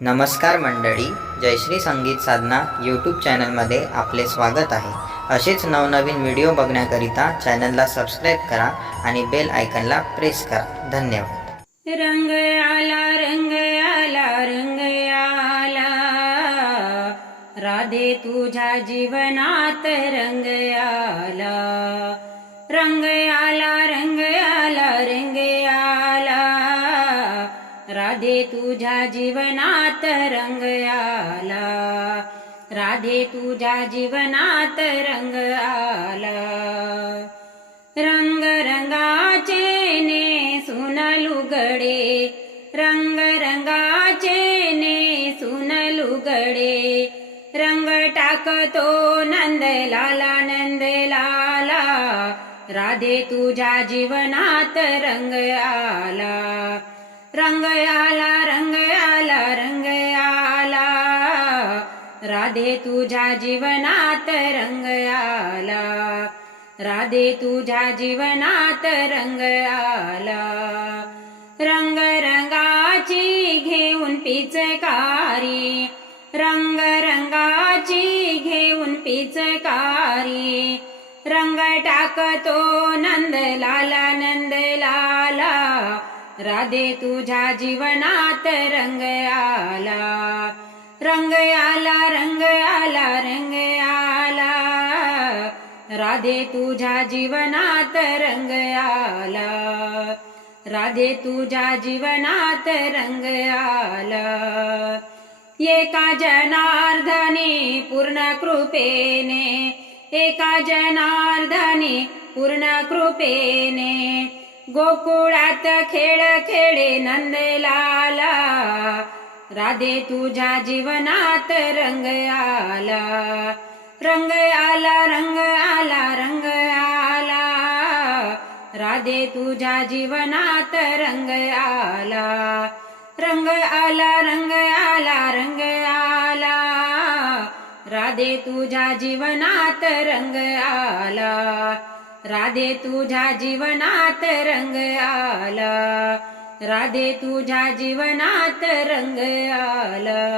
नमस्कार मंडळी जयश्री संगीत साधना यूट्यूब चॅनलमध्ये आपले स्वागत आहे. असेच नवनवीन व्हिडिओ बघण्याकरिता चॅनलला सबस्क्राईब करा आणि बेल आयकनला प्रेस करा. धन्यवाद. रंग आला रंग आला रंग आला. राधे तुझ्या जीवनात रंग आला. रंग आला रंग आला रंग आला. राधे तुझ्या जीवनात रंग आला. राधे तुझ्या जीवनात रंग आला. रंग रंगाचे ने सुनलुगडे रंग रंगाचे ने सुनलुगडे रंग टाकतो नंदलाला नंदलाला. राधे तुझ्या जीवनात रंग आला. रंग आला रंग आला रंग आला राधे तुझ्या जीवनात रंग आला राधे तुझ्या जीवनात रंग आला रंग रंगाची घेऊन पिचकारी. रंग रंगाची घेऊन पिचकारी. रंग टाकतो नंदलाला नंदला. राधे तुझ्या जीवनात रंग आला. रंग आला रंग आला रंग आला. राधे तुझ्या जीवनात रंग आला. राधे तुझ्या जीवनात रंग आला. एका जनार्दनी पूर्ण कृपेने एका जनार्दनी पूर्ण कृपेने गोकुळात खेळ खेळे नंदलाला. राधे तुझ्या जीवनात रंग आला. रंग आला रंग आला रंग आला. राधे तुझ्या जीवनात रंग आला. रंग आला रंग आला रंग आला. राधे तुझ्या जीवनात रंग आला. राधे तुझ्या जीवनात रंग आला. राधे तुझ्या जीवनात रंग आला.